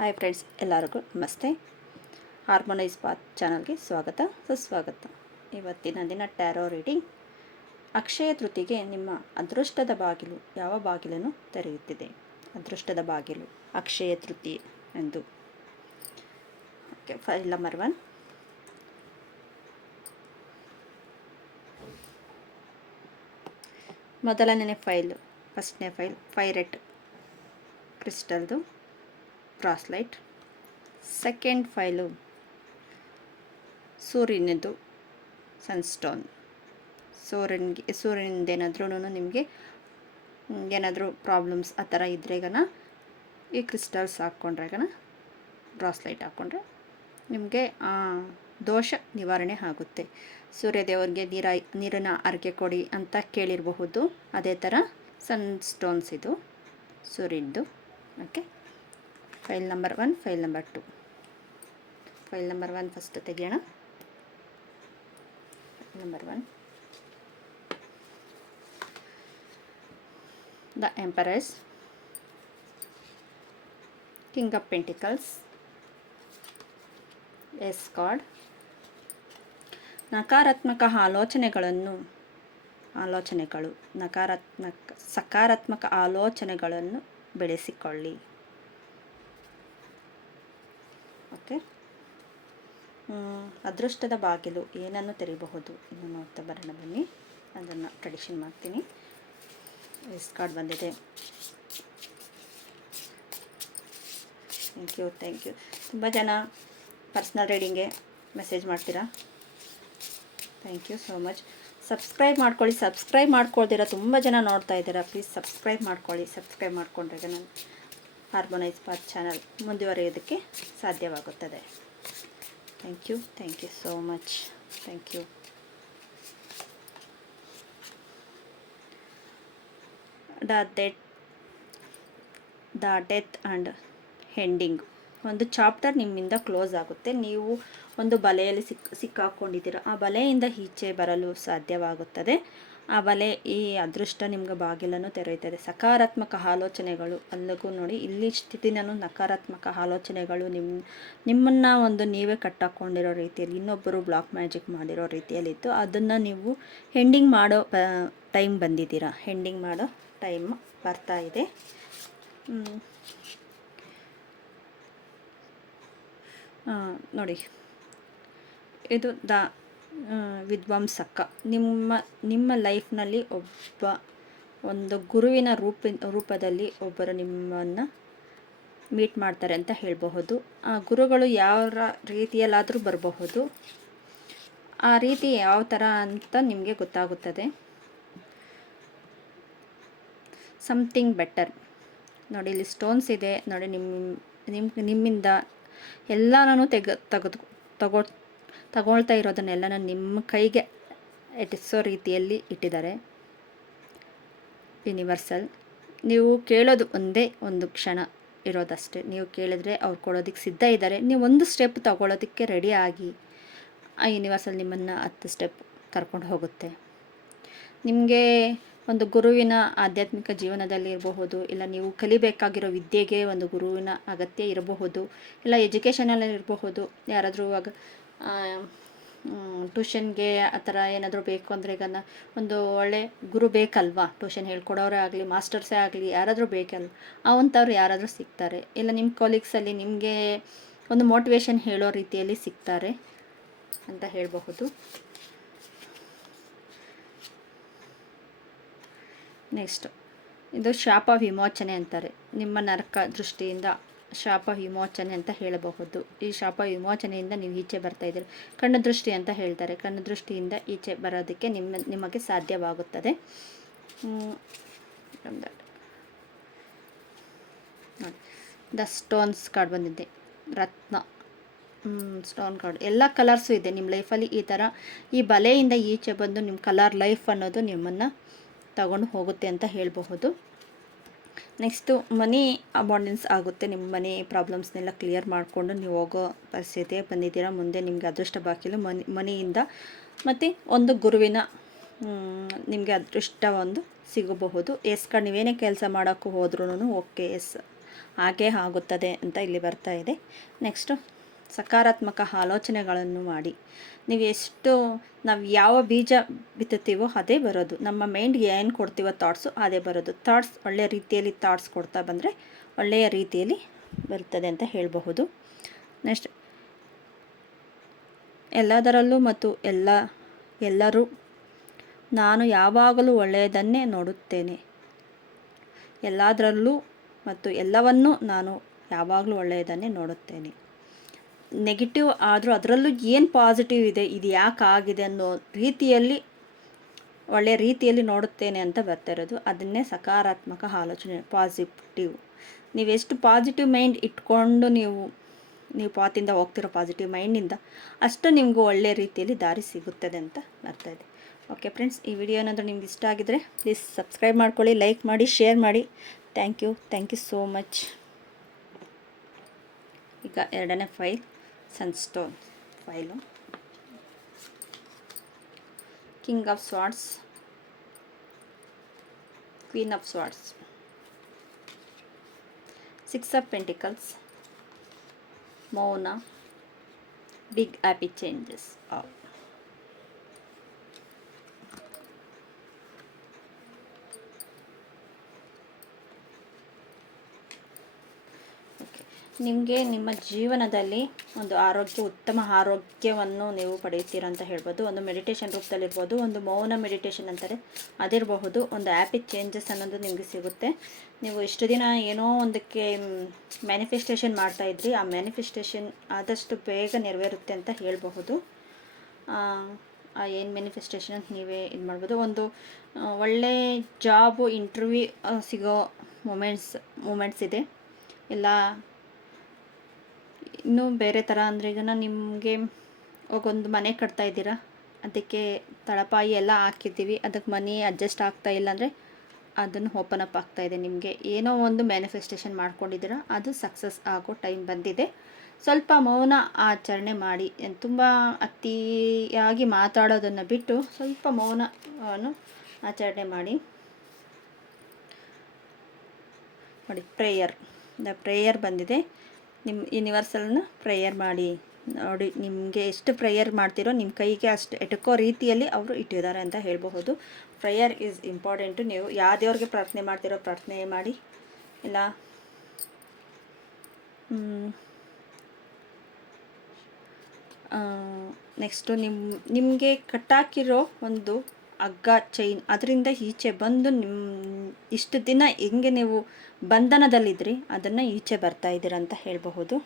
Hi friends, ಎಲ್ಲರಿಗೂ ನಮಸ್ತೆ. Harmonise path ಚಾನಲ್ಗೆ ಸ್ವಾಗತ ಸುಸ್ವಾಗತ. ಇವತ್ತಿನ ದಿನ ಟ್ಯಾರೋ ರೀಡಿಂಗ್. ಅಕ್ಷಯ ತೃತೀಯಗೆ ನಿಮ್ಮ ಅದೃಷ್ಟದ ಬಾಗಿಲು ಯಾವ ಬಾಗಿಲನ್ನು ತೆರೆಯುತ್ತಿದೆ? ಅದೃಷ್ಟದ ಬಾಗಿಲು ಅಕ್ಷಯ ತೃತೀಯ ಎಂದು. Okay, file number 1. ಮೊದಲನೇ ಫೈಲು, ಫಸ್ಟ್ನೇ ಫೈಲ್ ಪೈರೆಟ್ ಕ್ರಿಸ್ಟಲ್ದು ಬ್ರಾಸ್ಲೈಟ್. ಸೆಕೆಂಡ್ ಫೈಲು ಸೂರ್ಯನದು ಸನ್ಸ್ಟೋನ್. ಸೂರ್ಯನಿಂದ ಏನಾದ್ರೂ ನಿಮಗೆ ಏನಾದರೂ ಪ್ರಾಬ್ಲಮ್ಸ್ ಆ ಥರ ಇದ್ರೆಗನ ಈ ಕ್ರಿಸ್ಟಲ್ಸ್ ಹಾಕ್ಕೊಂಡ್ರೆಗನ ಬ್ರಾಸ್ಲೈಟ್ ಹಾಕ್ಕೊಂಡ್ರೆ ನಿಮಗೆ ದೋಷ ನಿವಾರಣೆ ಆಗುತ್ತೆ. ಸೂರ್ಯದೇವರಿಗೆ ನೀರಿನ ಅರ್ಘ್ಯ ಕೊಡಿ ಅಂತ ಕೇಳಿರಬಹುದು. ಅದೇ ಥರ ಸನ್ಸ್ಟೋನ್ಸ್ ಇದು ಸೂರ್ಯನದು. Okay, file number 1, file number 2. File number 1 first ತೆಗೆಯೋಣ. Number 1, the emperors, king of pentacles, ace card. ನಕಾರಾತ್ಮಕ ಸಕಾರಾತ್ಮಕ ಆಲೋಚನೆಗಳನ್ನು ಬೆಳೆಸಿಕೊಳ್ಳಿ. ಓಕೆ, ಅದೃಷ್ಟದ ಬಾಗಿಲು ಏನನ್ನು ತೆರೆಯಬಹುದು ಇನ್ನು ನೋಡ್ತಾ ಬರೋಣ ಬನ್ನಿ. ಅದನ್ನು ಪ್ರೆಡಿಕ್ಷನ್ ಮಾಡ್ತೀನಿ. ಎಸ್ ಕಾರ್ಡ್ ಬಂದಿದೆ. Thank you. ತುಂಬ ಜನ ಪರ್ಸ್ನಲ್ ರೀಡಿಂಗ್ಗೆ ಮೆಸೇಜ್ ಮಾಡ್ತೀರಾ. Thank you so much. Subscribe ಮಾಡ್ಕೊಳ್ತೀರಾ. ತುಂಬ ಜನ ನೋಡ್ತಾ ಇದ್ದೀರಾ. ಪ್ಲೀಸ್ ಸಬ್ಸ್ಕ್ರೈಬ್ ಮಾಡ್ಕೊಳ್ಳಿ. ಸಬ್ಸ್ಕ್ರೈಬ್ ಮಾಡಿಕೊಂಡ್ರೆ ನಾನು ಹಾರ್ಮೋನೈಸ್ ಪಾತ್ ಚಾನಲ್ ಮುಂದುವರಿಯೋದಕ್ಕೆ ಸಾಧ್ಯವಾಗುತ್ತದೆ. Thank you so much. Thank you. The death and ending. ಒಂದು ಚಾಪ್ಟರ್ ನಿಮ್ಮಿಂದ ಕ್ಲೋಸ್ ಆಗುತ್ತೆ. ನೀವು ಒಂದು ಬಲೆಯಲ್ಲಿ ಸಿಕ್ಕಾಕೊಂಡಿದ್ದೀರ. ಆ ಬಲೆಯಿಂದ ಈಚೆ ಬರಲು ಸಾಧ್ಯವಾಗುತ್ತದೆ. ಆ ಬಲೆ ಈ ಅದೃಷ್ಟ ನಿಮ್ಗೆ ಬಾಗಿಲನ್ನು ತೆರೆಯುತ್ತದೆ. ಸಕಾರಾತ್ಮಕ ಆಲೋಚನೆಗಳು ಅಲ್ಲಿಗೂ ನೋಡಿ, ಇಲ್ಲಿ ಸ್ಥಿತಿನೂ ನಕಾರಾತ್ಮಕ ಆಲೋಚನೆಗಳು ನಿಮ್ಮನ್ನು ಒಂದು ನೀವೇ ಕಟ್ಟಾಕೊಂಡಿರೋ ರೀತಿಯಲ್ಲಿ, ಇನ್ನೊಬ್ಬರು ಬ್ಲಾಕ್ ಮ್ಯಾಜಿಕ್ ಮಾಡಿರೋ ರೀತಿಯಲ್ಲಿತ್ತು. ಅದನ್ನು ನೀವು ಎಂಡಿಂಗ್ ಮಾಡೋ ಟೈಮ್ ಬಂದಿದ್ದೀರಾ. ಎಂಡಿಂಗ್ ಮಾಡೋ ಟೈಮ್ ಬರ್ತಾ ಇದೆ. ನೋಡಿ, ಇದು ವಿಧ್ವಂಸಕ. ನಿಮ್ಮ ಲೈಫ್ನಲ್ಲಿ ಒಂದು ಗುರುವಿನ ರೂಪದಲ್ಲಿ ಒಬ್ಬರು ನಿಮ್ಮನ್ನು ಮೀಟ್ ಮಾಡ್ತಾರೆ ಅಂತ ಹೇಳಬಹುದು. ಆ ಗುರುಗಳು ಯಾವ ರೀತಿಯಲ್ಲಾದರೂ ಬರಬಹುದು. ಆ ರೀತಿ ಯಾವ ಥರ ಅಂತ ನಿಮಗೆ ಗೊತ್ತಾಗುತ್ತದೆ. Something better. ನೋಡಿ, ಇಲ್ಲಿ ಸ್ಟೋನ್ಸ್ ಇದೆ ನೋಡಿ. ನಿಮ್ಮಿಂದ ಎಲ್ಲನೂ ತಗೊಳ್ತಾ ಇರೋದನ್ನೆಲ್ಲ ನಿಮ್ಮ ಕೈಗೆ ಎಟಿಸೋ ರೀತಿಯಲ್ಲಿ ಇಟ್ಟಿದ್ದಾರೆ ಯೂನಿವರ್ಸಲ್. ನೀವು ಕೇಳೋದು ಒಂದೇ ಒಂದು ಕ್ಷಣ ಇರೋದಷ್ಟೇ. ನೀವು ಕೇಳಿದ್ರೆ ಅವ್ರು ಕೊಡೋದಕ್ಕೆ ಸಿದ್ಧ ಇದ್ದಾರೆ. ನೀವು ಒಂದು ಸ್ಟೆಪ್ ತಗೊಳ್ಳೋದಕ್ಕೆ ರೆಡಿ ಆಗಿ ಆ ಯೂನಿವರ್ಸಲ್ ನಿಮ್ಮನ್ನು 10 ಸ್ಟೆಪ್ ಕರ್ಕೊಂಡು ಹೋಗುತ್ತೆ. ನಿಮಗೆ ಒಂದು ಗುರುವಿನ ಆಧ್ಯಾತ್ಮಿಕ ಜೀವನದಲ್ಲಿ ಇರಬಹುದು, ಇಲ್ಲ ನೀವು ಕಲಿಬೇಕಾಗಿರೋ ವಿದ್ಯೆಗೆ ಒಂದು ಗುರುವಿನ ಅಗತ್ಯ ಇರಬಹುದು, ಇಲ್ಲ ಎಜುಕೇಷನಲ್ಲಿ ಇರಬಹುದು. ಯಾರಾದರೂ ಇವಾಗ ಟ್ಯೂಷನ್ಗೆ ಆ ಥರ ಏನಾದರೂ ಬೇಕು ಅಂದರೆ ಈಗ ಒಂದು ಒಳ್ಳೆ ಗುರು ಬೇಕಲ್ವಾ. ಟ್ಯೂಷನ್ ಹೇಳ್ಕೊಡೋರೇ ಆಗಲಿ, ಮಾಸ್ಟರ್ಸೇ ಆಗಲಿ, ಯಾರಾದರೂ ಬೇಕಲ್ಲ. ಅವಂಥವ್ರು ಯಾರಾದರೂ ಸಿಗ್ತಾರೆ. ಇಲ್ಲ ನಿಮ್ಮ ಕೊಲೀಗ್ಸಲ್ಲಿ ನಿಮಗೆ ಒಂದು ಮೋಟಿವೇಶನ್ ಹೇಳೋ ರೀತಿಯಲ್ಲಿ ಸಿಗ್ತಾರೆ ಅಂತ ಹೇಳಬಹುದು. ನೆಕ್ಸ್ಟ್, ಇದು ಶಾಪ ವಿಮೋಚನೆ ಅಂತಾರೆ. ನಿಮ್ಮ ನರಕ ದೃಷ್ಟಿಯಿಂದ ಶಾಪ ವಿಮೋಚನೆ ಅಂತ ಹೇಳಬಹುದು. ಈ ಶಾಪ ವಿಮೋಚನೆಯಿಂದ ನೀವು ಈಚೆ ಬರ್ತಾ ಇದ್ದೀರಿ. ಕಣ್ಣು ದೃಷ್ಟಿ ಅಂತ ಹೇಳ್ತಾರೆ. ಕಣ್ಣು ದೃಷ್ಟಿಯಿಂದ ಈಚೆ ಬರೋದಕ್ಕೆ ನಿಮಗೆ ಸಾಧ್ಯವಾಗುತ್ತದೆ. ನೋಡಿ, ದ ಸ್ಟೋನ್ಸ್ ಕಾರ್ಡ್ ಬಂದಿದೆ. ರತ್ನ ಸ್ಟೋನ್ ಕಾರ್ಡ್. ಎಲ್ಲ ಕಲರ್ಸು ಇದೆ ನಿಮ್ಮ ಲೈಫಲ್ಲಿ. ಈ ಥರ ಈ ಬಲೆಯಿಂದ ಈಚೆ ಬಂದು ನಿಮ್ಮ ಕಲರ್ ಲೈಫ್ ಅನ್ನೋದು ನಿಮ್ಮನ್ನು ತಗೊಂಡು ಹೋಗುತ್ತೆ ಅಂತ ಹೇಳಬಹುದು. ನೆಕ್ಸ್ಟು ಮನಿ ಅಬಂಡೆನ್ಸ್ ಆಗುತ್ತೆ. ನಿಮ್ಮ ಮನಿ ಪ್ರಾಬ್ಲಮ್ಸ್ನೆಲ್ಲ ಕ್ಲಿಯರ್ ಮಾಡಿಕೊಂಡು ನೀವು ಹೋಗೋ ಪರಿಸ್ಥಿತಿ ಬಂದಿದ್ದೀರಾ. ಮುಂದೆ ನಿಮಗೆ ಅದೃಷ್ಟ ಬಾಕಿಲು ಮನಿಯಿಂದ ಮತ್ತು ಒಂದು ಗುರುವಿನ ನಿಮಗೆ ಅದೃಷ್ಟ ಒಂದು ಸಿಗಬಹುದು. Ace card. ನೀವೇನೇ ಕೆಲಸ ಮಾಡೋಕ್ಕೂ ಹೋದ್ರೂ ಓಕೆ, ಎಸ್ ಹಾಗೇ ಆಗುತ್ತದೆ ಅಂತ ಇಲ್ಲಿ ಬರ್ತಾ ಇದೆ. ನೆಕ್ಸ್ಟು ಸಕಾರಾತ್ಮಕ ಆಲೋಚನೆಗಳನ್ನು ಮಾಡಿ. ನಾವು ಯಾವ ಬೀಜ ಬಿತ್ತುತ್ತೀವೋ ಅದೇ ಬರೋದು. ನಮ್ಮ ಮೈಂಡ್ಗೆ ಏನು ಕೊಡ್ತೀವೋ ಥಾಟ್ಸು ಅದೇ ಬರೋದು. ಥಾಟ್ಸ್ ಒಳ್ಳೆಯ ರೀತಿಯಲ್ಲಿ ಥಾಟ್ಸ್ ಕೊಡ್ತಾ ಬಂದರೆ ಒಳ್ಳೆಯ ರೀತಿಯಲ್ಲಿ ಬರ್ತದೆ ಅಂತ ಹೇಳಬಹುದು. ನೆಕ್ಸ್ಟ್ ಎಲ್ಲದರಲ್ಲೂ ಮತ್ತು ಎಲ್ಲರೂ ನಾನು ಯಾವಾಗಲೂ ಒಳ್ಳೆಯದನ್ನೇ ನೋಡುತ್ತೇನೆ. ಎಲ್ಲದರಲ್ಲೂ ಮತ್ತು ಎಲ್ಲವನ್ನೂ ನಾನು ಯಾವಾಗಲೂ ಒಳ್ಳೆಯದನ್ನೇ ನೋಡುತ್ತೇನೆ. ನೆಗೆಟಿವ್ ಆದರೂ ಅದರಲ್ಲೂ ಏನು ಪಾಸಿಟಿವ್ ಇದೆ, ಇದು ಯಾಕೆ ಆಗಿದೆ ಅನ್ನೋ ರೀತಿಯಲ್ಲಿ ಒಳ್ಳೆಯ ರೀತಿಯಲ್ಲಿ ನೋಡುತ್ತೇನೆ ಅಂತ ಬರ್ತಾ ಇರೋದು. ಅದನ್ನೇ ಸಕಾರಾತ್ಮಕ ಆಲೋಚನೆ, ಪಾಸಿಟಿವ್. ನೀವೆಷ್ಟು ಪಾಸಿಟಿವ್ ಮೈಂಡ್ ಇಟ್ಕೊಂಡು ನೀವು ಪಾತಿಂದ ಹೋಗ್ತಿರೋ ಪಾಸಿಟಿವ್ ಮೈಂಡಿಂದ ಅಷ್ಟು ನಿಮಗೂ ಒಳ್ಳೆಯ ರೀತಿಯಲ್ಲಿ ದಾರಿ ಸಿಗುತ್ತದೆ ಅಂತ ಬರ್ತಾ ಇದೆ. ಓಕೆ ಫ್ರೆಂಡ್ಸ್, ಈ ವಿಡಿಯೋ ಏನಾದರೂ ನಿಮ್ಗೆ ಇಷ್ಟ ಆಗಿದರೆ ಪ್ಲೀಸ್ ಸಬ್ಸ್ಕ್ರೈಬ್ ಮಾಡ್ಕೊಳ್ಳಿ, ಲೈಕ್ ಮಾಡಿ, ಶೇರ್ ಮಾಡಿ. Thank you so much. ಈಗ ಎರಡನೇ pile sunstone pile. King of swords, queen of swords, 6 of pentacles, ಮೌನ, ಬಿಗ್ ಹ್ಯಾಪಿ ಚೇಂಜಸ್. ನಿಮಗೆ ನಿಮ್ಮ ಜೀವನದಲ್ಲಿ ಒಂದು ಉತ್ತಮ ಆರೋಗ್ಯವನ್ನು ನೀವು ಪಡೆಯುತ್ತೀರ ಅಂತ ಹೇಳ್ಬೋದು. ಒಂದು ಮೆಡಿಟೇಷನ್ ರೂಪದಲ್ಲಿರ್ಬೋದು, ಒಂದು ಮೌನ ಮೆಡಿಟೇಷನ್ ಅಂತಾರೆ ಅದಿರಬಹುದು. ಒಂದು ಹ್ಯಾಪಿ ಚೇಂಜಸ್ ಅನ್ನೋದು ನಿಮಗೆ ಸಿಗುತ್ತೆ. ನೀವು ಇಷ್ಟು ದಿನ ಏನೋ ಒಂದಕ್ಕೆ ಮ್ಯಾನಿಫೆಸ್ಟೇಷನ್ ಮಾಡ್ತಾಯಿದ್ರಿ, ಆ ಮ್ಯಾನಿಫೆಸ್ಟೇಷನ್ ಆದಷ್ಟು ಬೇಗ ನೆರವೇರುತ್ತೆ ಅಂತ ಹೇಳಬಹುದು. ಏನು ಮ್ಯಾನಿಫೆಸ್ಟೇಷನ್ ಅಂತ ನೀವೇ ಇದು ಮಾಡ್ಬೋದು. ಒಂದು ಒಳ್ಳೆ ಜಾಬು ಇಂಟರ್ವ್ಯೂ ಸಿಗೋ ಮೂಮೆಂಟ್ಸ್ ಇದೆ. ಇಲ್ಲ ಇನ್ನೂ ಬೇರೆ ಥರ ಅಂದರೆ, ಈಗ ನಿಮಗೆ ಒಂದು ಮನೆ ಕಟ್ತಾ ಇದ್ದೀರಾ, ಅದಕ್ಕೆ ತಳಪಾಯಿ ಎಲ್ಲ ಹಾಕಿದ್ದೀವಿ, ಅದಕ್ಕೆ ಮನಿ ಅಡ್ಜಸ್ಟ್ ಆಗ್ತಾ ಇಲ್ಲ ಅಂದರೆ ಅದನ್ನು ಓಪನ್ ಅಪ್ ಆಗ್ತಾ ಇದೆ. ನಿಮಗೆ ಏನೋ ಒಂದು ಮ್ಯಾನಿಫೆಸ್ಟೇಷನ್ ಮಾಡ್ಕೊಂಡಿದ್ದೀರಾ, ಅದು ಸಕ್ಸಸ್ ಆಗೋ ಟೈಮ್ ಬಂದಿದೆ. ಸ್ವಲ್ಪ ಮೌನ ಆಚರಣೆ ಮಾಡಿ. ತುಂಬ ಅತಿಯಾಗಿ ಮಾತಾಡೋದನ್ನು ಬಿಟ್ಟು ಸ್ವಲ್ಪ ಮೌನವನ್ನು ಆಚರಣೆ ಮಾಡಿ. ನೋಡಿ, ಪ್ರೇಯರ್ ಬಂದಿದೆ. ನಿಮ್ಮ ಯೂನಿವರ್ಸಲ್ನ ಪ್ರೇಯರ್ ಮಾಡಿ ನೋಡಿ. ನಿಮಗೆ ಎಷ್ಟು ಪ್ರೇಯರ್ ಮಾಡ್ತೀರೋ ನಿಮ್ಮ ಕೈಗೆ ಅಷ್ಟು ಎಟಕೋ ರೀತಿಯಲ್ಲಿ ಅವರು ಇಟ್ಟಿದ್ದಾರೆ ಅಂತ ಹೇಳಬಹುದು. Prayer is important. ನೀವು ಯಾವ ದೇವ್ರಿಗೆ ಪ್ರಾರ್ಥನೆ ಮಾಡ್ತೀರೋ ಪ್ರಾರ್ಥನೆ ಮಾಡಿ. ಇಲ್ಲ ನೆಕ್ಸ್ಟು ನಿಮಗೆ ಕಟ್ಟಾಕಿರೋ ಒಂದು ಹಗ್ಗ, ಚೈನ್, ಅದರಿಂದ ಈಚೆ ಬಂದು ಇಷ್ಟು ದಿನ ಹೆಂಗೆ ನೀವು ಬಂಧನದಲ್ಲಿದ್ರಿ ಅದನ್ನು ಈಚೆ ಬರ್ತಾ ಇದ್ದೀರ ಅಂತ ಹೇಳಬಹುದು.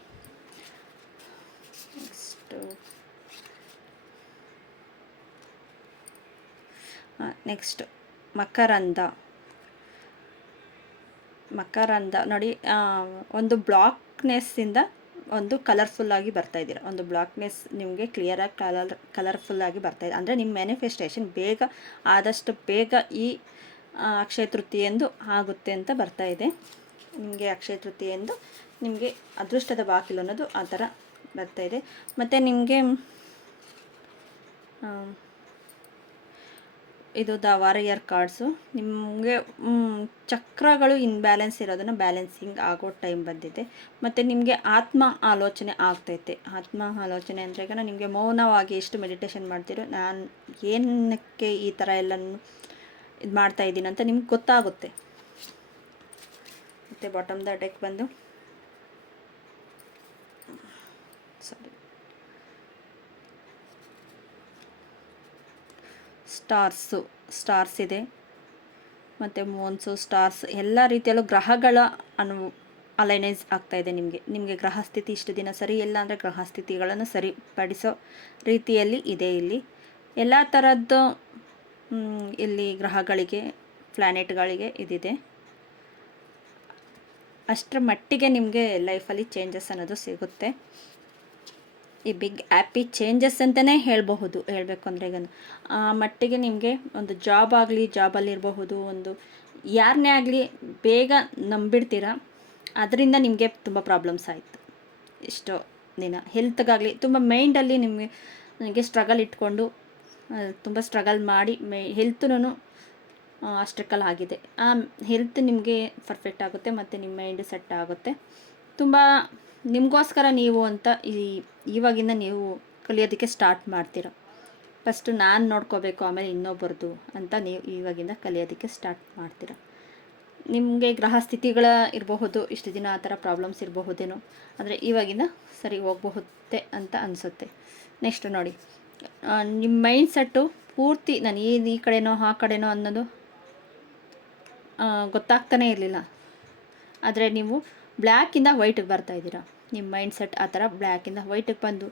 ನೆಕ್ಸ್ಟ್ ಮಕರಂದ ನೋಡಿ. ಒಂದು ಬ್ಲಾಕ್ನೆಸ್ಸಿಂದ ಒಂದು ಕಲರ್ಫುಲ್ಲಾಗಿ ಬರ್ತಾಯಿದ್ದೀರ. ಒಂದು ಬ್ಲಾಕ್ನೆಸ್ ನಿಮಗೆ ಕ್ಲಿಯರಾಗಿ ಕಲರ್ಫುಲ್ಲಾಗಿ ಬರ್ತಾಯಿದೆ. ಅಂದರೆ ನಿಮ್ಮ ಮ್ಯಾನಿಫೆಸ್ಟೇಷನ್ ಆದಷ್ಟು ಬೇಗ ಈ ಅಕ್ಷಯ ತೃತೀಯೆಂದು ಆಗುತ್ತೆ ಅಂತ ಬರ್ತಾಯಿದೆ. ನಿಮಗೆ ಅಕ್ಷಯ ತೃತೀಯೆಂದು ನಿಮಗೆ ಅದೃಷ್ಟದ ಬಾಗಿಲು ಅನ್ನೋದು ಆ ಥರ ಬರ್ತಾಯಿದೆ. ಮತ್ತು ನಿಮಗೆ ಇದು ದ ವಾರಿಯರ್ ಕಾರ್ಡ್ಸು. ನಿಮಗೆ ಚಕ್ರಗಳು ಇನ್ಬ್ಯಾಲೆನ್ಸ್ ಇರೋದನ್ನು ಬ್ಯಾಲೆನ್ಸಿಂಗ್ ಆಗೋ ಟೈಮ್ ಬಂದಿದೆ. ಮತ್ತು ನಿಮಗೆ ಆತ್ಮ ಆಲೋಚನೆ ಆಗ್ತೈತೆ. ಆತ್ಮ ಆಲೋಚನೆ ಅಂದರೆ ಈಗ ನಿಮಗೆ ಮೌನವಾಗಿ ಎಷ್ಟು ಮೆಡಿಟೇಷನ್ ಮಾಡ್ತೀರೋ, ನಾನು ಏನಕ್ಕೆ ಈ ಥರ ಎಲ್ಲನೂ ಇದು ಮಾಡ್ತಾಯಿದ್ದೀನಿ ಅಂತ ನಿಮ್ಗೆ ಗೊತ್ತಾಗುತ್ತೆ. ಮತ್ತು ಬಾಟಮ್ ದ ಡೆಕ್ ಬಂದು ಸ್ಟಾರ್ಸ್ ಇದೆ. ಮತ್ತು ಮೂನ್ಸು, ಸ್ಟಾರ್ಸ್, ಎಲ್ಲ ರೀತಿಯಲ್ಲೂ ಗ್ರಹಗಳ ಅಲೈನೆನ್ಸ್ ಆಗ್ತಾಯಿದೆ. ನಿಮಗೆ ಗ್ರಹ ಸ್ಥಿತಿ ಇಷ್ಟು ದಿನ ಸರಿ ಇಲ್ಲ ಅಂದರೆ ಗ್ರಹ ಸ್ಥಿತಿಗಳನ್ನು ಸರಿಪಡಿಸೋ ರೀತಿಯಲ್ಲಿ ಇದೆ. ಇಲ್ಲಿ ಎಲ್ಲ ಥರದ್ದು ಇಲ್ಲಿ ಗ್ರಹಗಳಿಗೆ, ಪ್ಲ್ಯಾನೆಟ್ಗಳಿಗೆ ಇದಿದೆ. ಅಷ್ಟರ ಮಟ್ಟಿಗೆ ನಿಮಗೆ ಲೈಫಲ್ಲಿ ಚೇಂಜಸ್ ಅನ್ನೋದು ಸಿಗುತ್ತೆ. ಈ ಬಿಗ್ ಹ್ಯಾಪಿ ಚೇಂಜಸ್ ಅಂತಲೇ ಹೇಳಬೇಕು ಅಂದರೆ ಈಗ ಆ ಮಟ್ಟಿಗೆ ನಿಮಗೆ ಒಂದು ಜಾಬಲ್ಲಿರಬಹುದು, ಒಂದು ಯಾರನ್ನೇ ಆಗಲಿ ಬೇಗ ನಂಬಿಡ್ತೀರ. ಅದರಿಂದ ನಿಮಗೆ ತುಂಬ ಪ್ರಾಬ್ಲಮ್ಸ್ ಆಯಿತು ಎಷ್ಟೋ ದಿನ. ಹೆಲ್ತ್ಗಾಗಲಿ ತುಂಬ ಮೈಂಡಲ್ಲಿ ನಿಮಗೆ ಸ್ಟ್ರಗಲ್ ಇಟ್ಕೊಂಡು ತುಂಬ ಸ್ಟ್ರಗಲ್ ಮಾಡಿ ಹೆಲ್ತೂ ಅಷ್ಟಕ್ಕಲ್ಲಿ ಆಗಿದೆ. ಆ ಹೆಲ್ತ್ ನಿಮಗೆ ಪರ್ಫೆಕ್ಟ್ ಆಗುತ್ತೆ ಮತ್ತು ನಿಮ್ಮ ಮೈಂಡ್ ಸೆಟ್ ಆಗುತ್ತೆ. ತುಂಬ ನಿಮಗೋಸ್ಕರ ನೀವು ಅಂತ ಇವಾಗಿಂದ ನೀವು ಕಲಿಯೋದಕ್ಕೆ ಸ್ಟಾರ್ಟ್ ಮಾಡ್ತೀರ. ಫಸ್ಟು ನಾನು ನೋಡ್ಕೋಬೇಕು, ಆಮೇಲೆ ಇನ್ನೊಬ್ಬರದು ಅಂತ ನೀವು ಇವಾಗಿಂದ ಕಲಿಯೋದಕ್ಕೆ ಸ್ಟಾರ್ಟ್ ಮಾಡ್ತೀರ. ನಿಮಗೆ ಗ್ರಹ ಸ್ಥಿತಿಗಳ ಇರಬಹುದು, ಇಷ್ಟು ದಿನ ಆ ಥರ ಪ್ರಾಬ್ಲಮ್ಸ್ ಇರಬಹುದೇನೋ, ಆದರೆ ಇವಾಗಿಂದ ಸರಿ ಹೋಗಬಹುದೇ ಅಂತ ಅನಿಸುತ್ತೆ. ನೆಕ್ಸ್ಟ್ ನೋಡಿ, ನಿಮ್ಮ ಮೈಂಡ್ ಸೆಟ್ಟು ಪೂರ್ತಿ ನಾನು ಈ ಕಡೆನೋ ಆ ಕಡೆನೋ ಅನ್ನೋದು ಗೊತ್ತಾಗ್ತಾನೇ ಇರಲಿಲ್ಲ. ಆದರೆ ನೀವು ಬ್ಲ್ಯಾಕಿಂದ ವೈಟಿಗೆ ಬರ್ತಾಯಿದ್ದೀರಾ. ನಿಮ್ಮ ಮೈಂಡ್ ಸೆಟ್ ಆ ಥರ ಬ್ಲ್ಯಾಕಿಂದ ವೈಟಿಗೆ ಬಂದು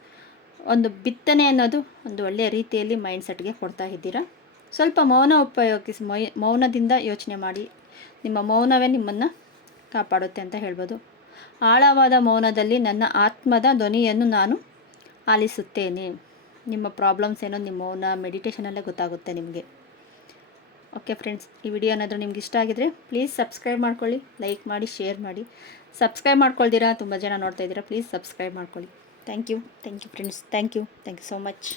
ಒಂದು ಬಿತ್ತನೆ ಅನ್ನೋದು ಒಂದು ಒಳ್ಳೆಯ ರೀತಿಯಲ್ಲಿ ಮೈಂಡ್ ಸೆಟ್ಗೆ ಕೊಡ್ತಾ ಇದ್ದೀರಾ. ಸ್ವಲ್ಪ ಮೌನ ಉಪಯೋಗಿಸಿ ಮೌನದಿಂದ ಯೋಚನೆ ಮಾಡಿ. ನಿಮ್ಮ ಮೌನವೇ ನಿಮ್ಮನ್ನು ಕಾಪಾಡುತ್ತೆ ಅಂತ ಹೇಳ್ಬೋದು. ಆಳವಾದ ಮೌನದಲ್ಲಿ ನನ್ನ ಆತ್ಮದ ಧ್ವನಿಯನ್ನು ನಾನು ಆಲಿಸುತ್ತೇನೆ. ನಿಮ್ಮ ಪ್ರಾಬ್ಲಮ್ಸ್ ಏನೋ ನಿಮ್ಮ ಮೌನ ಮೆಡಿಟೇಷನಲ್ಲೇ ಗೊತ್ತಾಗುತ್ತೆ ನಿಮಗೆ. ಓಕೆ ಫ್ರೆಂಡ್ಸ್, ಈ ವಿಡಿಯೋ ಏನಾದರೂ ನಿಮ್ಗೆ ಇಷ್ಟ ಆಗಿದರೆ ಪ್ಲೀಸ್ ಸಬ್ಸ್ಕ್ರೈಬ್ ಮಾಡ್ಕೊಳ್ಳಿ, ಲೈಕ್ ಮಾಡಿ, ಶೇರ್ ಮಾಡಿ. ಸಬ್ಸ್ಕ್ರೈಬ್ ಮಾಡ್ಕೊಳ್ತೀರಾ, ತುಂಬ ಜನ ನೋಡ್ತಾ ಇದ್ದೀರಾ, ಪ್ಲೀಸ್ ಸಬ್ಸ್ಕ್ರೈಬ್ ಮಾಡ್ಕೊಳ್ಳಿ. Thank you friends, thank you so much.